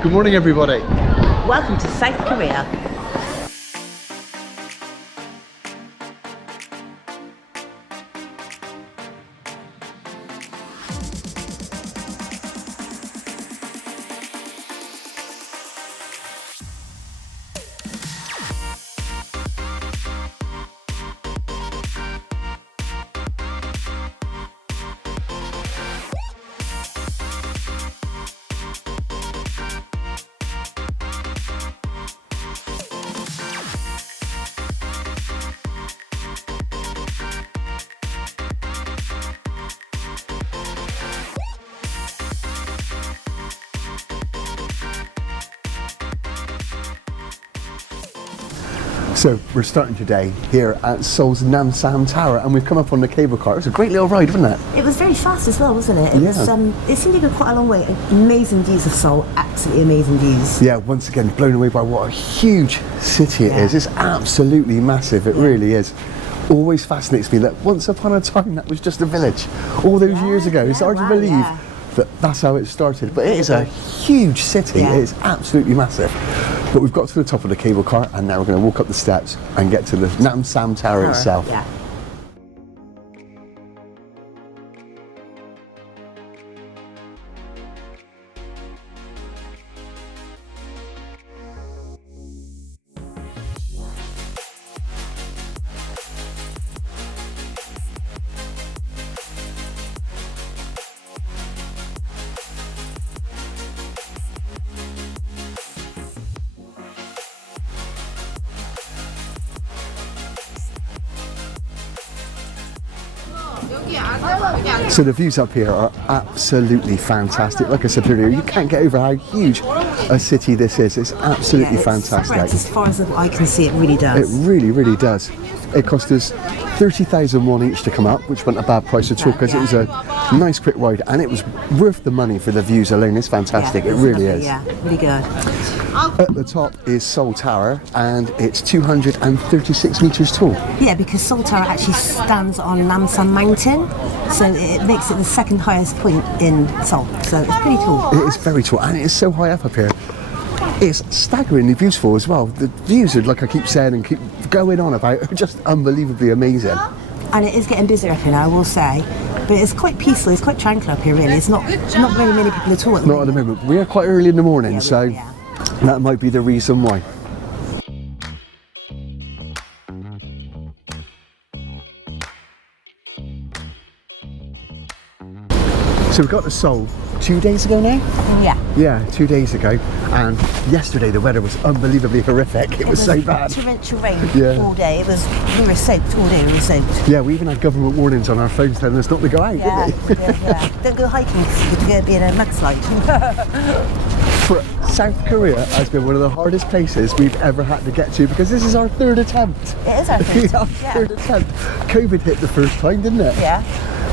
Good morning, everybody. Welcome to South Korea. So we're starting today here at Seoul's Namsan Tower, and we've come up on the cable car. It was a great little ride, wasn't it? It was very fast as well, wasn't it? It seemed to go quite a long way. Amazing views of Seoul, absolutely amazing views. Yeah, once again, blown away by what a huge city it is. It's absolutely massive, it really is. Always fascinates me that once upon a time that was just a village. All those years ago, it's hard to believe that that's how it started. But it is a huge city, it is absolutely massive. But we've got to the top of the cable car, and now we're going to walk up the steps and get to the Namsan Tower itself. Yeah. So the views up here are absolutely fantastic. Like I said earlier, you can't get over how huge a city this is. It's absolutely fantastic. As far as I can see, it really does. It really, really does. It cost us 30,000 won each to come up, which wasn't a bad price at all, because it was a nice quick ride, and it was worth the money for the views alone. It's fantastic. It really is. Yeah, really good. At the top is Seoul Tower, and it's 236 metres tall. Yeah, because Seoul Tower actually stands on Namsan Mountain, so it makes it the second highest point in Seoul. So it's pretty tall. It is very tall, and it is so high up here. It's staggeringly beautiful as well. The views are, like I keep saying and keep going on about, are just unbelievably amazing. And it is getting busier up here now, I will say. But it's quite peaceful, it's quite tranquil up here really. It's not very many people at all at the moment. Not at the moment. We are quite early in the morning, so that might be the reason why. So we got to Seoul 2 days ago now? Yeah, 2 days ago. And yesterday the weather was unbelievably horrific. It was so bad. Torrential rain all day. We were soaked all day, we were soaked. Yeah, we even had government warnings on our phones telling us not to go out, didn't we? Don't go hiking because you could be in a mudslide. South Korea has been one of the hardest places we've ever had to get to, because this is our third attempt. It is our third attempt. COVID hit the first time, didn't it? Yeah.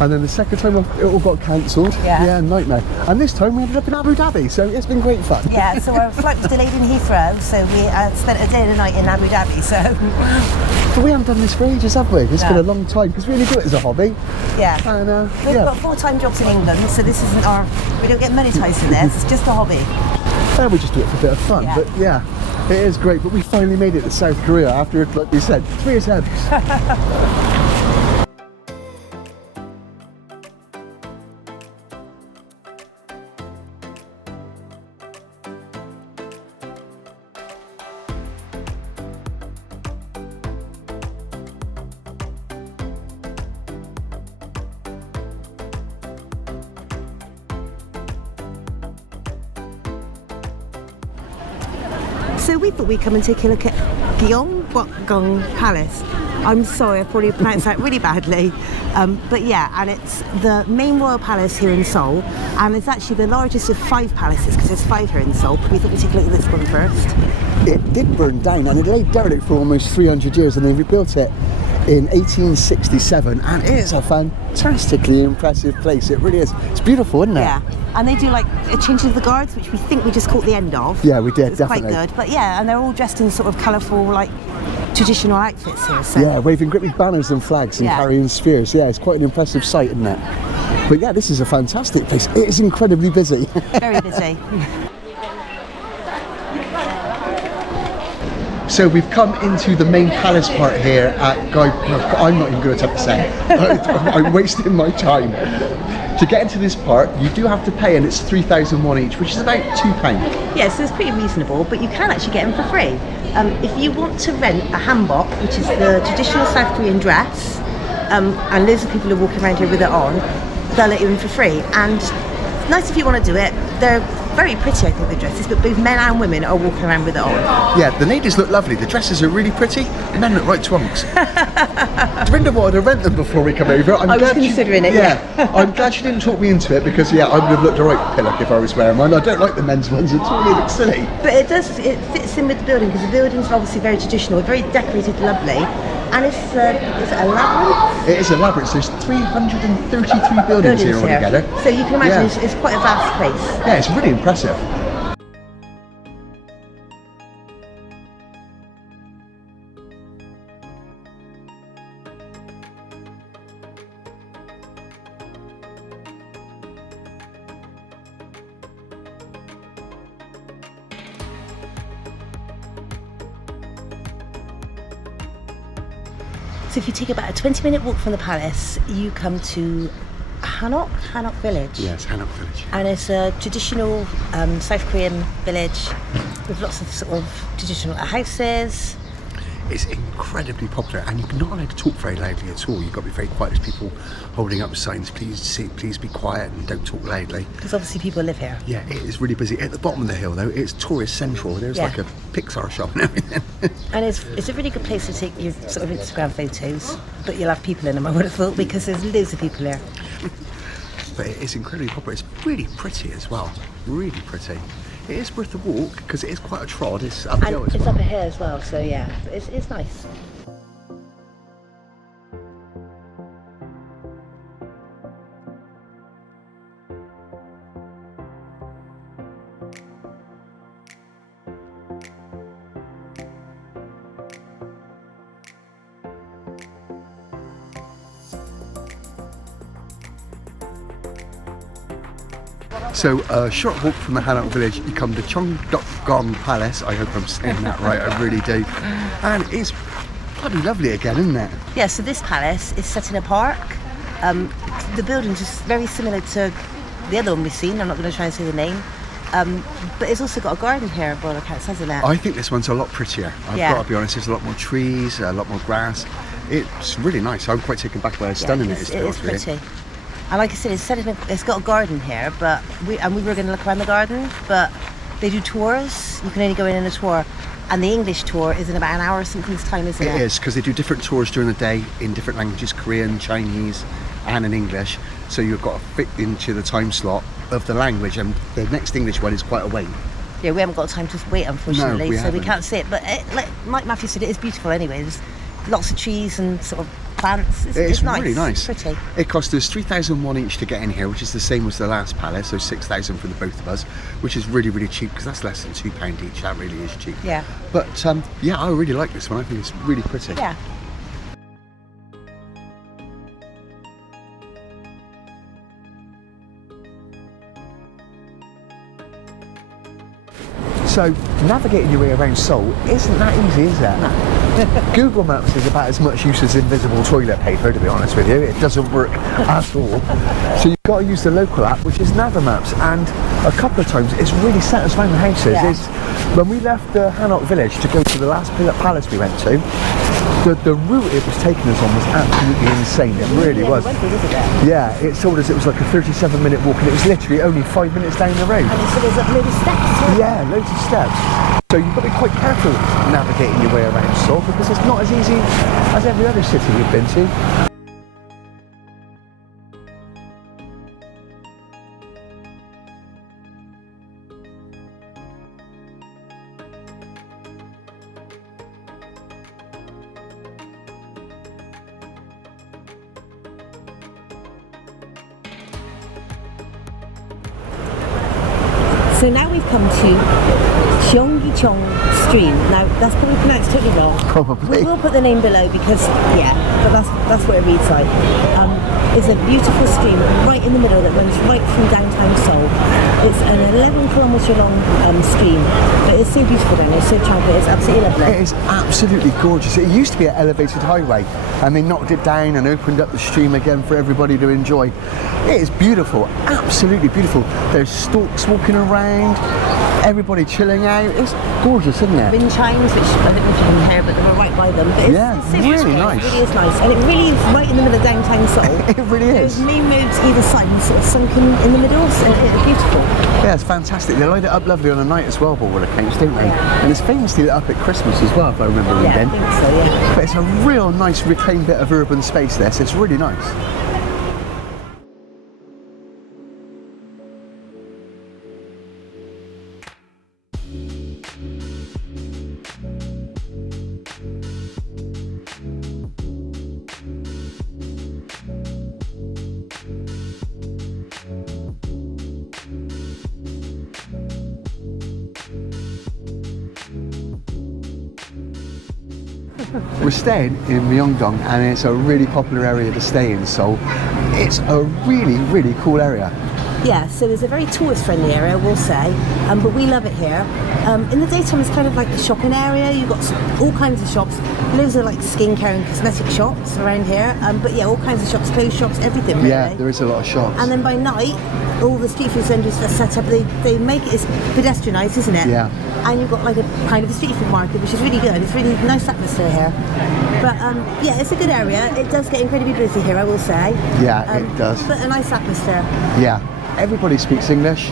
And then the second time it all got cancelled. Yeah, nightmare. And this time we ended up in Abu Dhabi, so it's been great fun. Yeah, so our flight was delayed in Heathrow, so we spent a day and a night in Abu Dhabi, so... But we haven't done this for ages, have we? It's been a long time, because we only do it as a hobby. Yeah. And, we've got full-time jobs in England, so this isn't our... We don't get monetised in this, it's just a hobby. Yeah, we just do it for a bit of fun, but yeah, it is great. But we finally made it to South Korea after, like we said, 3 attempts. So we thought we'd come and take a look at Gyeongbokgung Palace. I'm sorry, I probably pronounced that really badly. But yeah, and it's the main royal palace here in Seoul, and it's actually the largest of 5 palaces, because there's 5 here in Seoul. But we thought we'd take a look at this one first. It did burn down, and it lay derelict for almost 300 years, and they rebuilt it in 1867, and it is a fantastically impressive place. It really is. It's beautiful, isn't it? Yeah. And they do like a change of the guards, which we think we just caught the end of. Yeah, we did, it's definitely. Quite good, but yeah, and they're all dressed in sort of colourful, like traditional outfits here. So. Yeah, waving great big banners and flags and carrying spears. Yeah, it's quite an impressive sight, isn't it? But yeah, this is a fantastic place. It is incredibly busy. Very busy. So we've come into the main palace part here at I'm not even going to attempt to say it. I'm wasting my time. To get into this part, you do have to pay, and it's 3,000 won each, which is about £2. Yeah, so it's pretty reasonable, but you can actually get them for free. If you want to rent a hanbok, which is the traditional South Korean dress, and loads of people are walking around here with it on, they'll let you in for free. And it's nice if you want to do it. They're very pretty, I think, the dresses, but both men and women are walking around with it on. Yeah, the ladies look lovely, the dresses are really pretty, the men look right twonks. Brenda wanted to rent them before we come over. I was considering it, yeah. I'm glad she didn't talk me into it, because I would have looked a right pillock if I was wearing mine. I don't like the men's ones at all, they look silly. But it fits in with the building, because the building's obviously very traditional, very decorated, lovely. And it's elaborate? It is elaborate. So there's 333 buildings here altogether. So you can imagine it's quite a vast place. Yeah, it's really impressive. So if you take about a 20-minute walk from the palace, you come to Hanok Village. Yes, Hanok Village. And it's a traditional South Korean village with lots of sort of traditional houses. It's incredibly popular, and you're not allowed to talk very loudly at all. You've got to be very quiet. There's people holding up signs, please be quiet and don't talk loudly. Because obviously people live here. Yeah, it is really busy. At the bottom of the hill though, it's tourist central. There's like a Pixar shop and everything. And it's a really good place to take your sort of Instagram photos, but you'll have people in them, I would have thought, because there's loads of people here. But it is incredibly popular. It's really pretty as well. Really pretty. It is worth a walk because it is quite a trod. It's uphill as well. It's up here as well, so yeah, it's nice. So a short walk from the Hanok Village, you come to Chongdeokgung Palace. I hope I'm saying that right, I really do. And it's bloody lovely again, isn't it? Yeah, so this palace is set in a park. The building's just very similar to the other one we've seen. I'm not going to try and say the name. But it's also got a garden here, by all accounts, hasn't it? I think this one's a lot prettier. I've got to be honest, there's a lot more trees, a lot more grass. It's really nice. I'm quite taken back by how stunning it is. It is pretty. And like I said, it's got a garden here, but we were going to look around the garden, but they do tours. You can only go in a tour, and the English tour is in about an hour or something's time, isn't it? It is, because they do different tours during the day in different languages, Korean, Chinese, and in English. So you've got to fit into the time slot of the language, and the next English one is quite a wait. Yeah, we haven't got time to wait, unfortunately, we so we can't see it. But like Matthew said, it is beautiful anyway. There's lots of trees and sort of plants. It's nice. Really nice. It's pretty. It cost us 3,000 won each to get in here, which is the same as the last palace, so 6,000 for the both of us, which is really, really cheap, because that's less than £2 each. That really is cheap. Yeah. But yeah, I really like this one. I think it's really pretty. Yeah. So, navigating your way around Seoul isn't that easy, is it? No. Google Maps is about as much use as invisible toilet paper, to be honest with you. It doesn't work at all. So you've got to use the local app, which is Navimaps, and a couple of times it's really set us around the houses. Yeah. When we left the Hanok Village to go to the last palace we went to, the route it was taking us on was absolutely insane. It really was. Yeah, it told us it was like a 37-minute walk, and it was literally only 5 minutes down the road. And so there's loads of steps as well. Yeah, loads of steps. So you've got to be quite careful navigating your way around Seoul, because it's not as easy as every other city we've been to. So now we've come to Cheonggyecheon stream. Now that's probably pronounced totally wrong. Probably. We will put the name below because but that's what it reads like. It's a beautiful stream right in the middle that runs right through downtown Seoul. It's an 11-kilometre long stream, but it's so beautiful down there, so tranquil. It's absolutely lovely. It is absolutely gorgeous. It used to be an elevated highway and they knocked it down and opened up the stream again for everybody to enjoy. It is beautiful, absolutely beautiful. There's storks walking around, everybody chilling out. It's gorgeous, isn't it? Wind chimes, which I don't know if you can hear, but they were right by them. But it's so really beautiful. nice. It really is nice, and it really is right in the middle of downtown Seoul. It really is. There's main roads either side and sort of sunken in the middle, so it's beautiful. Yeah, it's fantastic. They light it up lovely on a night as well, by all accounts, don't they? And it's famously lit up at Christmas as well, if I remember reading. Yeah, I think so, yeah. But it's a real nice reclaimed bit of urban space there, so it's really nice. We're staying in Myeongdong and it's a really popular area to stay in, so it's a really, really cool area. Yeah, so it's a very tourist-friendly area, we'll say, but we love it here. In the daytime, it's kind of like a shopping area. You've got all kinds of shops, loads of like skincare and cosmetic shops around here. But yeah, all kinds of shops, clothes shops, everything really. Yeah, there is a lot of shops. And then by night, all the street food vendors that are set up, they make it, it's pedestrianised, isn't it? Yeah. And you've got like a kind of a street food market, which is really good. It's really nice atmosphere here. But yeah, it's a good area. It does get incredibly busy here, I will say. Yeah, it does. But a nice atmosphere. Yeah. Everybody speaks English.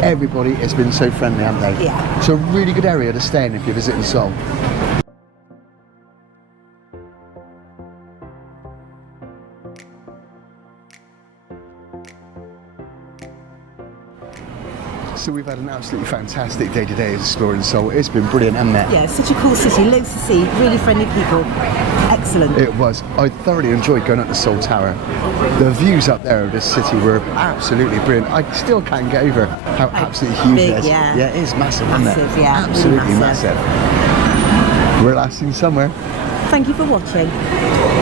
Everybody has been so friendly, haven't they? Yeah. It's a really good area to stay in if you're visiting Seoul. So we've had an absolutely fantastic day today exploring Seoul. It's been brilliant, hasn't it? Yeah, it's such a cool city, loads to see, really friendly people. Excellent. It was. I thoroughly enjoyed going up the Seoul Tower. The views up there of this city were absolutely brilliant. I still can't get over how absolutely huge big, it is. yeah. Yeah, it is massive, isn't it? Massive, yeah, Absolutely really massive. massive. We're lasting somewhere. Thank you for watching.